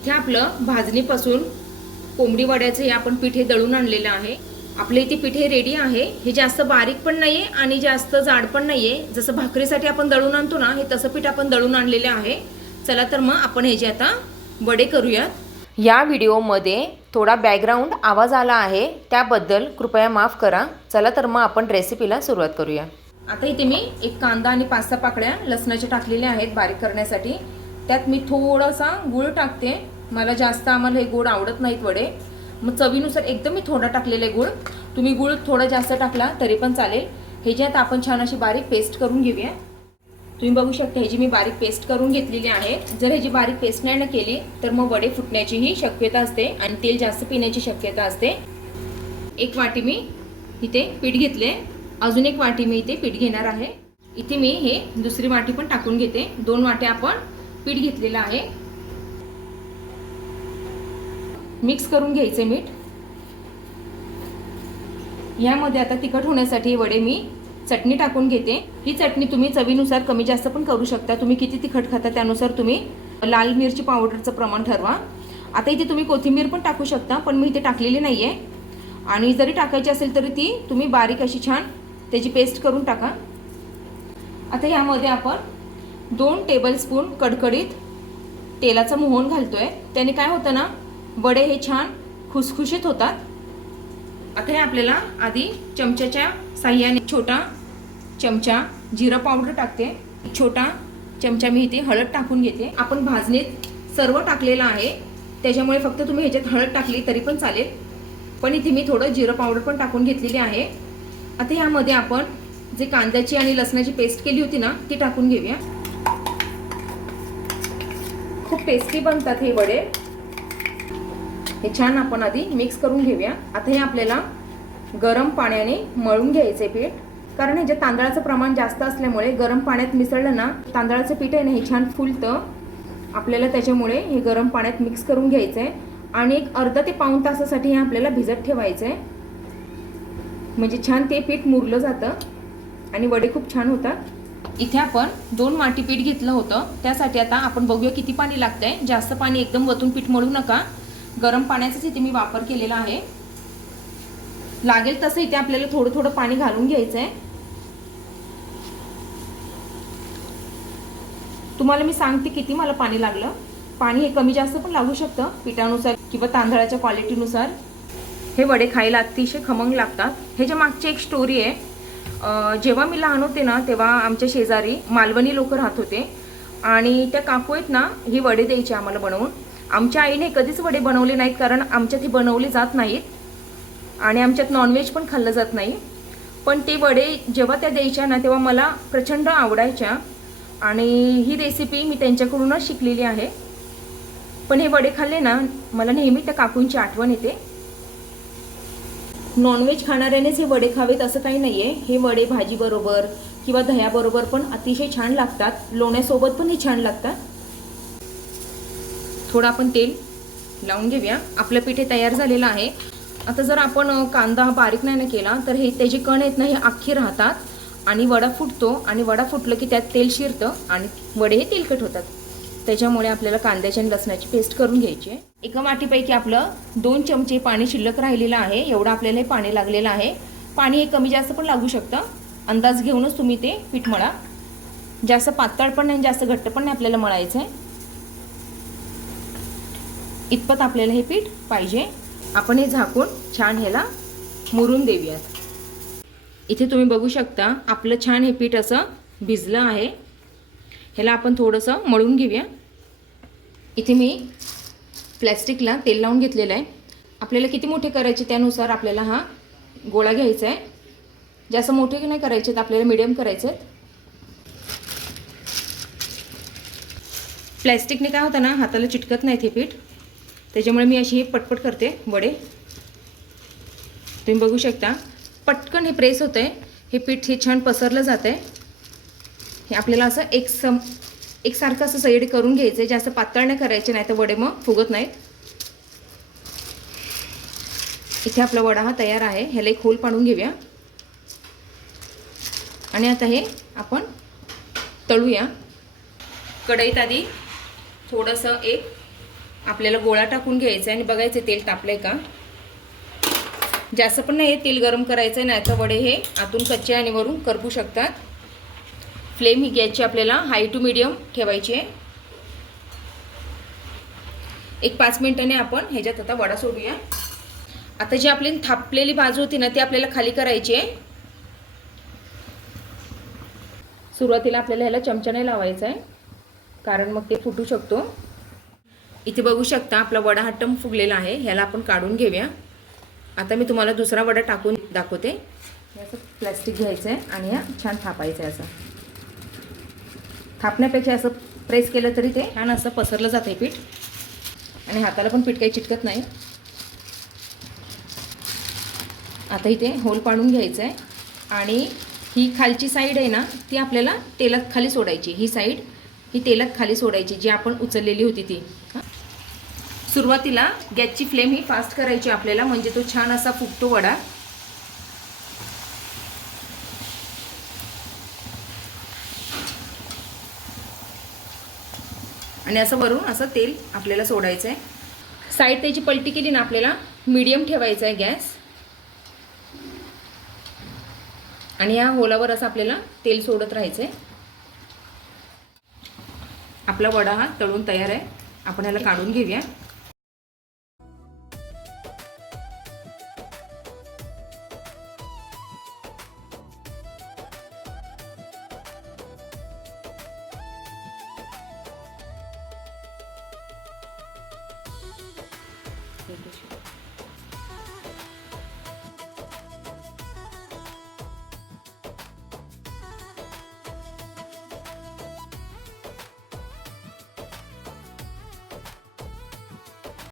इथे आपलं भाजणीपासून कोंबडी वड्याचं हे आपण पिठे दळून आणलेलं आहे. आपले इथे पिठे रेडी आहे. हे जास्त बारीक पण नाही आहे आणि जास्त जाड पण नाही आहे जसं भाकरीसाठी आपण दळून आणतो ना हे तसं पीठ आपण दळून आणलेलं आहे. चला तर मग आपण हे जे आता वडे करूयात. या व्हिडिओमध्ये थोडा बॅकग्राऊंड आवाज आला आहे. त्याबद्दल कृपया माफ करा. चला तर मग आपण रेसिपीला सुरुवात करूया. आता इथे मी एक कांदा आणि पाच सहा पाकळ्या लसणाच्या टाकलेल्या आहेत बारीक करण्यासाठी. त्यात मी थोडासा गूळ टाकते. मला जास्त आम्हाला हे गोड आवडत नाहीत वडे. मग चवीनुसार एकदम मी थोडा टाकलेला आहे गूळ. तुम्ही गूळ थोडा जास्त टाकला तरी पण चालेल. हे जे आता आपण छान अशी बारीक पेस्ट करून घेऊया. तुम्ही बघू शकता ह्याची मी बारीक पेस्ट करून घेतलेली आहे. जर ह्याची बारीक पेस्ट नाही ना केली तर मग वडे फुटण्याचीही शक्यता असते आणि तेल जास्त पिण्याची शक्यता असते. एक वाटी मी इथे पीठ घेतले. अजून एक वाटी मी इथे पीठ घेणार आहे. इथे मी हे दुसरी वाटी पण टाकून घेते. दोन वाट्या आपण पीठ घेतलेलं आहे. मिक्स करून घ्यायचे मीठ. यामध्ये आता तिखट होण्यासाठी वडे मी चटणी टाकून घेते. ही चटणी तुम्ही चवीनुसार कमी जास्त पण करू शकता. तुम्ही किती तिखट खाता त्यानुसार तुम्ही लाल मिरची पावडरचं प्रमाण ठरवा. आता इथे तुम्ही कोथिंबीर पण टाकू शकता पण मी इथे टाकलेली नाही आहे आणि जरी टाकायची असेल तरी ती तुम्ही बारीक अशी छान त्याची पेस्ट करून टाका. आता ह्यामध्ये आपण दोन टेबलस्पून कडकडीत तेलाचं मोहन घालतोय. त्याने काय होतं ना वडे हे छान खुसखुशीत होतात. आता हे आपल्याला आधी चमच्याच्या साह्याने छोटा चमचा जिरा पावडर टाकते. छोटा चमचा मी इथे हळद टाकून घेते. आपण भाजणीत सर्व टाकलेलं आहे. त्याच्यामुळे फक्त तुम्ही ह्याच्यात हळद टाकली तरी पण चालेल. पण इथे मी थोडं जिरं पावडर पण टाकून घेतलेली आहे. आता ह्यामध्ये आपण जे कांद्याची आणि लसणाची पेस्ट केली होती ना ती टाकून घेऊया. खूप टेस्टी बनतात हे वडे. हे छान आपण आधी मिक्स करून घेऊया. आता हे आपल्याला गरम पाण्याने मळून घ्यायचे पीठ. कारण ह्याच्यात तांदळाचं प्रमाण जास्त असल्यामुळे गरम पाण्यात मिसळलं ना तांदळाचं पीठ आहे ना हे छान फुलतं. आपल्याला त्याच्यामुळे हे गरम पाण्यात मिक्स करून घ्यायचं आहे आणि एक अर्धा ते पाऊण तासासाठी हे आपल्याला भिजत ठेवायचं आहे म्हणजे छान ते पीठ मुरलं जातं. आणि वडे खूप छान होतात. इथे आपण दोन वाटी पीठ घेतलं होतं. त्यासाठी आता आपण बघूया किती पाणी लागतंय. जास्त पाणी एकदम वतून पीठ मळू नका. गरम पाण्याचाच इथे मी वापर केलेला आहे. लागेल तसं इथे आपल्याला थोडं थोडं पाणी घालून घ्यायचं आहे तुम्हाला मी सांगते किती मला पाणी लागलं. पाणी हे कमी जास्त पण लागू शकतं पिठानुसार किंवा तांदळाच्या क्वालिटीनुसार. हे वडे खायला अतिशय खमंग लागतात. ह्याच्या मागची एक स्टोरी आहे जेव्हा मी लहान होते ना तेव्हा आमच्या शेजारी मालवणी लोक राहत होते. आणि त्या काकू आहेत ना ही वडे द्यायचे आम्हाला बनवून. आमच्या आईने कधीच वडे बनवले नाहीत कारण आमच्यात हे बनवले जात नाहीत आणि आमच्यात नॉनव्हेज पण खाल्लं जात नाही. पण ते वडे जेव्हा त्या द्यायच्या ना तेव्हा मला प्रचंड आवडायच्या आणि ही रेसिपी मी त्यांच्याकडूनच शिकलेली आहे. पण हे वडे खाल्ले ना मला नेहमी त्या काकूंची आठवण येते. नॉनव्हेज खाणाऱ्यानेच हे वडे खावेत असं काही नाही आहे हे वडे भाजीबरोबर किंवा दह्याबरोबर पण अतिशय छान लागतात. लोण्यासोबत पण हे छान लागतात. थोडं आपण तेल लावून घेऊया. आपलं पीठ हे तयार झालेलं आहे. आता जर आपण कांदा हा बारीक नाही ना केला तर हे त्याचे कण आहेत ना हे अख्खे राहतात आणि वडा फुटतो आणि वडा फुटलं की त्यात तेल शिरतं आणि वडे हे तेलकट होतात. त्याच्यामुळे आपल्याला कांद्याची आणि लसणाची पेस्ट करून घ्यायची आहे. एका वाटीपैकी आपलं दोन चमचे पाणी शिल्लक राहिलेलं आहे. एवढं आपल्याला हे पाणी लागलेलं आहे. पाणी हे कमी जास्त पण लागू शकतं. अंदाज घेऊनच तुम्ही ते पीठ मळा. जास्त पातळ पण नाही जास्त घट्ट पण नाही आपल्याला मळायचं आहे. इतपत आपल्याला हे पीठ पाहिजे. आपण हे झाकून छान ह्याला मुरून देऊयात. इथे तुम्ही बघू शकता आपलं छान हे पीठ असं भिजलं आहे. ह्याला आपण थोडंसं मळून घेऊया. इथे मी प्लॅस्टिकला तेल लावून घेतलेलं आहे. आपल्याला किती मोठे करायचे त्यानुसार आपल्याला हा गोळा घ्यायचा आहे. जास्त मोठे नाही करायचे आहेत आपल्याला मिडियम करायचे आहेत. प्लॅस्टिकने काय होतं ना हाताला चिटकत नाहीत हे पीठ. त्याच्यामुळे मी अशी हे पटपट करते वडे. तुम्ही बघू शकता पटकन हे प्रेस होतं आहे हे पीठ हे छान पसरलं जातं आहे हे आपल्याला असं एक सम एकसारखं असं सैड करून घ्यायचं आहे जास्त पातळ नाही करायचे नाही तर वडे मग फुगत नाहीत. इथे आपला वडा हा तयार आहे. ह्याला एक होल पाडून घेऊया. आणि आता हे आपण तळूया. कढईत आधी थोडंसं एक आपल्याला गोळा टाकून घ्यायचा आहे आणि बघायचं तेल तापलंय का? जास्त पण नाही तेल गरम करायचं आहे नाही वडे हे आतून कच्चे आणि वरून करपू शकतात. फ्लेम ही गॅसची आपल्याला हाय टू मिडियम ठेवायची आहे. एक पाच मिनिटाने आपण ह्याच्यात आता वडा सोडूया. आता जी आपली थापलेली बाजू होती ना ती आपल्याला खाली करायची आहे. सुरुवातीला आपल्याला ह्याला चमचा नाही लावायचा आहे कारण मग ते फुटू शकतो. इथे बघू शकता आपला वडा हा टम फुगलेला आहे. ह्याला आपण काढून घेऊया. आता मी तुम्हाला दुसरा वडा टाकून दाखवते. असं प्लॅस्टिक घ्यायचं आहे आणि हा छान थापायचं आहे असं. थापण्यापेक्षा असं प्रेस केलं तरी ते छान असं पसरलं जातं पीठ. आणि हाताला पण पीठ काही चिटकत नाही. आता इथे होल पाडून घ्यायचं आहे आणि ही खालची साईड आहे ना ती आपल्याला तेलात खाली सोडायची. ही साईड ही तेलात खाली सोडायची जी आपण उचललेली होती ती. सुरुवातीला गॅसची फ्लेम ही फास्ट करायची आपल्याला म्हणजे तो छान असा फुगतो वडा. आणि असं वरून असं तेल आपल्याला सोडायचं आहे साईड त्याची पलटी केली ना आपल्याला मीडियम ठेवायचा आहे गॅस. आणि या होलावर असं आपल्याला तेल सोडत राहायचं आहे आपला वडा हा तळून तयार आहे. आपण ह्याला काढून घेऊया. следующих.